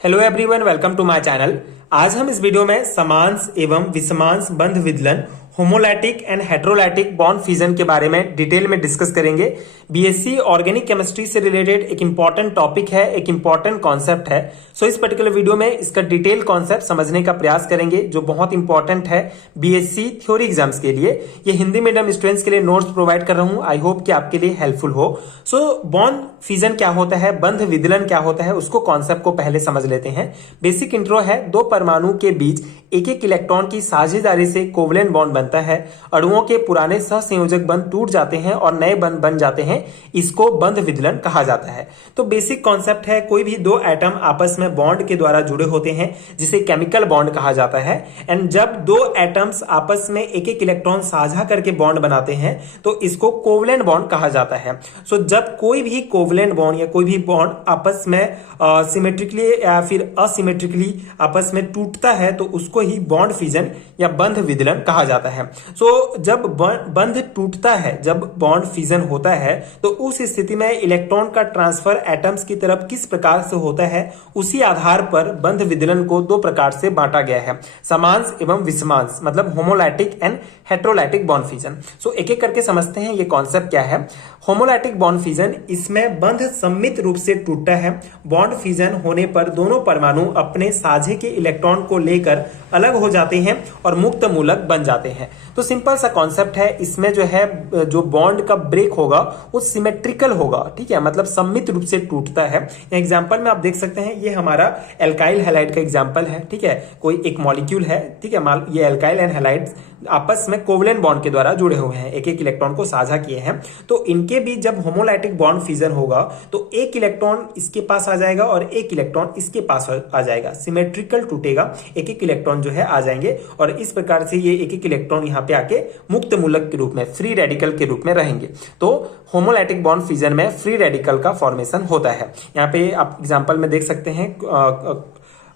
Hello everyone, welcome to my channel. आज हम इस वीडियो में समांस एवं विषमांस बंध विदलन, homolytic and heterolytic bond fusion के बारे में डिटेल में डिस्कस करेंगे। बीएससी ऑर्गेनिक केमिस्ट्री से रिलेटेड एक इंपॉर्टेंट टॉपिक है, एक इंपॉर्टेंट कॉन्सेप्ट है। सो इस पर्टिकुलर वीडियो में इसका डिटेल कॉन्सेप्ट समझने का प्रयास करेंगे, जो बहुत इंपॉर्टेंट है बीएससी थ्योरी एग्जाम्स के लिए। ये हिंदी मीडियम स्टूडेंट्स के लिए नोट्स प्रोवाइड कर रहा हूं। आई होप कि आपके लिए हेल्पफुल हो। सो बॉन्ड फ्यूजन क्या होता है, बंध विदलन क्या होता है, उसको कॉन्सेप्ट को पहले समझ लेते हैं। बेसिक इंट्रो है। दो परमाणु के बीच एक एक इलेक्ट्रॉन की साझेदारी से कोवलेंट बॉन्ड बनता है। अणुओं के पुराने सहसंयोजक बंध टूट जाते हैं और नए बंध बन जाते हैं। इसको बंध विदलन कहा जाता है। तो बेसिक कॉन्सेप्ट है, कोई भी दो एटम आपस में बॉन्ड के द्वारा जुड़े होते हैं जिसे केमिकल बॉन्ड कहा जाता है। एंड जब दो एटम्स आपस में एक एक इलेक्ट्रॉन साझा करके बॉन्ड बनाते हैं तो इसको कोवलेंट बॉन्ड कहा जाता है। सो जब कोई भी कोवलेंट बॉन्ड या कोई भी बॉन्ड आपस में सिमेट्रिकली या फिर असिमेट्रिकली आपस में टूटता है तो उसको ही बॉन्ड फ्यूजन या बंध विदलन कहा जाता है। सो जब बंध टूटता है, जब बॉन्ड फ्यूजन होता है, तो उस स्थिति में इलेक्ट्रॉन का ट्रांसफर एटम्स की तरफ किस प्रकार से होता है, उसी आधार पर बंध विदलन को दो प्रकार से बांटा गया है, समांस एवं विषमांस, मतलब होमोलैटिक एंड हेट्रोलैटिक बॉन्ड फ्यूजन। सो एक एक करके समझते हैं ये कॉन्सेप्ट क्या है। होमोलैटिक बॉन्ड फ्यूजन, इसमें बंध सममित रूप से टूटता है। बॉन्ड फ्यूजन होने पर दोनों परमाणु अपने साझे के इलेक्ट्रॉन को लेकर अलग हो जाते हैं और मुक्त मूलक बन जाते हैं। तो सिंपल सा कॉन्सेप्ट है। इसमें जो है, जो बॉन्ड का ब्रेक होगा वो सिमेट्रिकल होगा, ठीक है, मतलब सममित रूप से टूटता है। एग्जांपल में आप देख सकते हैं, ये हमारा एल्काइल हैलाइड का एग्जांपल है, ठीक है। कोई एक मॉलिक्यूल है, ठीक है, ये एल्काइल एंड हैलाइड आपस में कोवलेंट बॉन्ड के द्वारा जुड़े हुए हैं, एक एक इलेक्ट्रॉन को साझा किए हैं। तो इनके बीच जब होमोलैटिक बॉन्ड फ्यूजन होगा तो एक इलेक्ट्रॉन इसके पास आ जाएगा और एक इलेक्ट्रॉन इसके पास आ जाएगा, सिमेट्रिकल टूटेगा, एक एक इलेक्ट्रॉन जो है आ जाएंगे और इस प्रकार से ये एक एक इलेक्ट्रॉन यहाँ पे आके मुक्त मूलक के रूप में, फ्री रेडिकल के रूप में रहेंगे। तो होमोलैटिक बॉन्ड फ्यूजन में फ्री रेडिकल का फॉर्मेशन होता है। यहाँ पे आप एग्जांपल में देख सकते हैं,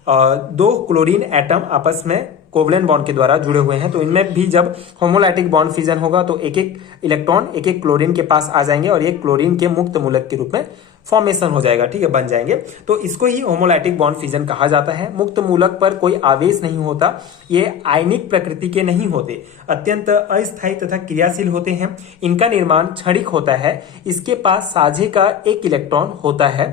दो क्लोरीन एटम आपस में कोवलेंट बॉन्ड के द्वारा जुड़े हुए हैं। तो इनमें भी जब होमोलैटिक बॉन्ड फ्यूजन होगा तो एक एक इलेक्ट्रॉन एक एक क्लोरीन के पास आ जाएंगे और ये क्लोरीन के मुक्त मूलक के रूप में फॉर्मेशन हो जाएगा, ठीक है, बन जाएंगे। तो इसको ही होमोलैटिक बॉन्ड फ्यूजन कहा जाता है। मुक्त मूलक पर कोई आवेश नहीं होता, ये आयनिक प्रकृति के नहीं होते, अत्यंत अस्थायी तथा क्रियाशील होते हैं। इनका निर्माण क्षणिक होता है। इसके पास साझे का एक इलेक्ट्रॉन होता है।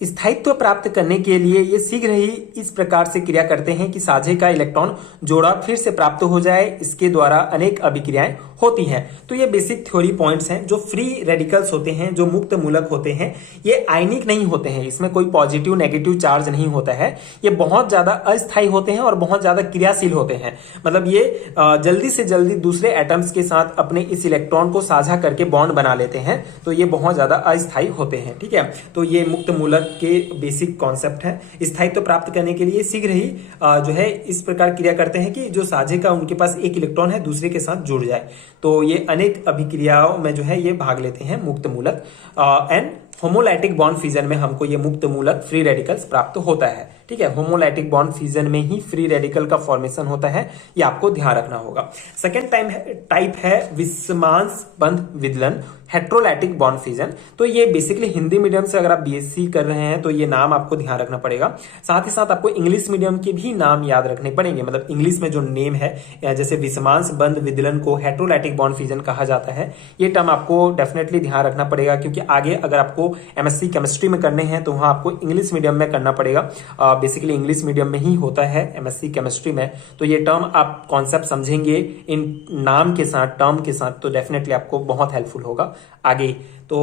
स्थायित्व प्राप्त करने के लिए ये शीघ्र ही इस प्रकार से क्रिया करते हैं कि साझे का इलेक्ट्रॉन जोड़ा फिर से प्राप्त हो जाए। इसके द्वारा अनेक अभिक्रियाएं होती हैं। तो ये बेसिक थ्योरी पॉइंट्स हैं। जो फ्री रेडिकल्स होते हैं, जो मुक्त मूलक होते हैं, ये आयनिक नहीं होते हैं, इसमें कोई पॉजिटिव नेगेटिव चार्ज नहीं होता है। ये बहुत ज्यादा अस्थायी होते हैं और बहुत ज्यादा क्रियाशील होते हैं, मतलब ये जल्दी से जल्दी दूसरे एटम्स के साथ अपने इस इलेक्ट्रॉन को साझा करके बॉन्ड बना लेते हैं। तो ये बहुत ज्यादा अस्थायी होते हैं, ठीक है। तो ये मुक्त मूलक के बेसिक कॉन्सेप्ट है। स्थायित्व प्राप्त करने के लिए शीघ्र ही जो है इस प्रकार क्रिया करते हैं कि जो साझे का उनके पास एक इलेक्ट्रॉन है दूसरे के साथ जुड़ जाए। तो ये अनेक अभिक्रियाओं में जो है ये भाग लेते हैं, मुक्त मूलक। एंड होमोलैटिक बॉन्ड फ्यूजन में हमको ये मुक्त मूलक फ्री रेडिकल्स प्राप्त होता है, ठीक है। होमोलैटिक बॉन्ड फ्यूजन में ही फ्री रेडिकल का फॉर्मेशन होता है, ये आपको ध्यान रखना होगा। सेकेंड टाइप है विषमांस बंध विदलन, हेट्रोलैटिक बॉन्ड फ्यूजन। तो ये बेसिकली हिंदी मीडियम से अगर आप बीएससी कर रहे हैं तो ये नाम आपको ध्यान रखना पड़ेगा। साथ ही साथ आपको इंग्लिश मीडियम के भी नाम याद रखने पड़ेंगे, मतलब इंग्लिश में जो नेम है, जैसे विषमांस बंध विदलन को हेट्रोलैटिक बॉन्ड फ्यूजन कहा जाता है। ये टर्म आपको डेफिनेटली ध्यान रखना पड़ेगा, क्योंकि आगे अगर आपको एमएससी केमिस्ट्री में करने हैं तो वहां आपको इंग्लिश मीडियम में करना पड़ेगा। बेसिकली इंग्लिश मीडियम में ही होता है एमएससी केमिस्ट्री में। तो ये टर्म आप कॉन्सेप्ट समझेंगे इन नाम के साथ, टर्म के साथ, तो डेफिनेटली आपको बहुत हेल्पफुल होगा आगे। तो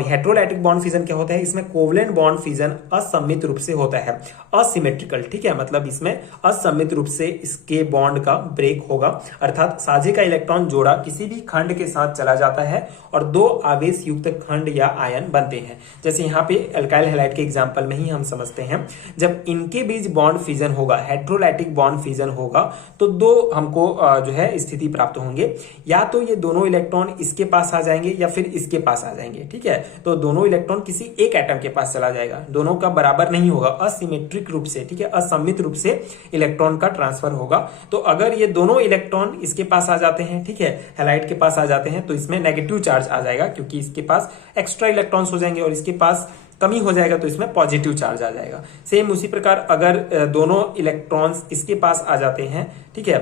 हेट्रोलैटिक बॉन्ड फ्यूजन क्या होता है, इसमें कोवलेंट बॉन्ड फ्यूजन असममित रूप से होता है, असिमेट्रिकल, ठीक है, मतलब इसमें असममित रूप से इसके बॉन्ड का ब्रेक होगा, अर्थात साझे का इलेक्ट्रॉन जोड़ा किसी भी खंड के साथ चला जाता है और दो आवेश युक्त खंड या आयन बनते हैं। जैसे यहाँ पे एल्काइल हैलाइड के एग्जांपल में ही हम समझते हैं, जब इनके बीच बॉन्ड फ्यूजन होगा, हेट्रोलैटिक बॉन्ड फ्यूजन होगा, तो दो हमको जो है स्थिति प्राप्त होंगे। या तो ये दोनों इलेक्ट्रॉन इसके पास आ जाएंगे या फिर इसके पास आ जाएंगे, ठीक है। तो दोनों इलेक्ट्रॉन किसी एक एटम के पास चला जाएगा, दोनों का बराबर नहीं होगा, असिमेट्रिक रूप से, ठीक है, असममित रूप से इलेक्ट्रॉन का ट्रांसफर होगा। तो अगर ये दोनों इलेक्ट्रॉन इसके पास आ जाते हैं, ठीक है, हैलाइड के पास आ जाते हैं, तो इसमें नेगेटिव चार्ज आ जाएगा, क्योंकि इसके पास एक्स्ट्रा इलेक्ट्रॉन्स हो जाएंगे और इसके पास कमी हो जाएगा तो इसमें पॉजिटिव चार्ज आ जाएगा। सेम उसी प्रकार अगर दोनों इलेक्ट्रॉन्स इसके पास आ जाते हैं, ठीक है,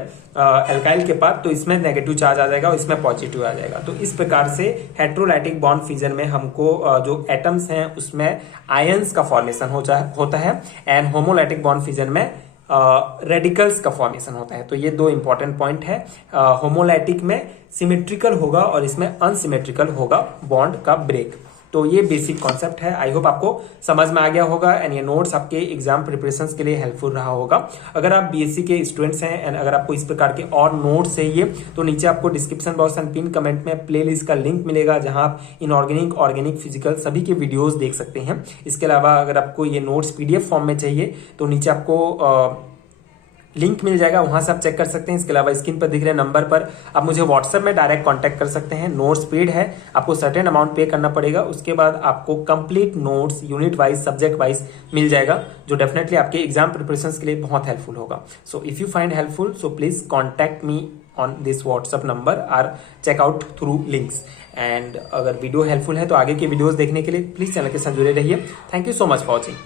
एल्काइल के पास, तो इसमें नेगेटिव चार्ज आ जाएगा और इसमें पॉजिटिव आ जाएगा। तो इस प्रकार से हेट्रोलाइटिक बॉन्ड फ्यूजन में हमको जो एटम्स हैं उसमें आयंस का फॉर्मेशन होता है एंड होमोलाइटिक बॉन्ड फ्यूजन में रेडिकल्स का फॉर्मेशन होता है। तो ये दो इंपॉर्टेंट पॉइंट है। होमोलाइटिक में सिमेट्रिकल होगा और इसमें अनसिमेट्रिकल होगा बॉन्ड का ब्रेक। तो ये बेसिक कॉन्सेप्ट है। आई होप आपको समझ में आ गया होगा एंड ये नोट्स आपके एग्जाम प्रिपरेशंस के लिए हेल्पफुल रहा होगा। अगर आप बीएससी के स्टूडेंट्स हैं एंड अगर आपको इस प्रकार के और नोट्स चाहिए तो नीचे आपको description box and pin comment में प्लेलिस्ट का लिंक मिलेगा, जहां आप इनऑर्गेनिक, ऑर्गेनिक, फिजिकल सभी के वीडियोस देख सकते हैं। इसके अलावा अगर आपको ये नोट्स पीडीएफ फॉर्म में चाहिए तो नीचे आपको लिंक मिल जाएगा, वहां से आप चेक कर सकते हैं। इसके अलावा स्क्रीन पर दिख रहे नंबर पर आप मुझे व्हाट्सएप में डायरेक्ट कांटेक्ट कर सकते हैं। नोट्स पेड है, आपको सर्टेन अमाउंट पे करना पड़ेगा, उसके बाद आपको complete notes unit wise, subject wise मिल जाएगा, जो डेफिनेटली आपके एग्जाम प्रिपरेशन के लिए बहुत हेल्पफुल होगा। So if you find helpful so please contact me on this WhatsApp number और check out through links. And अगर वीडियो हेल्पफुल है तो आगे के वीडियोज देखने के लिए प्लीज चैनल के साथ जुड़े रहिए। Thank you so much for watching.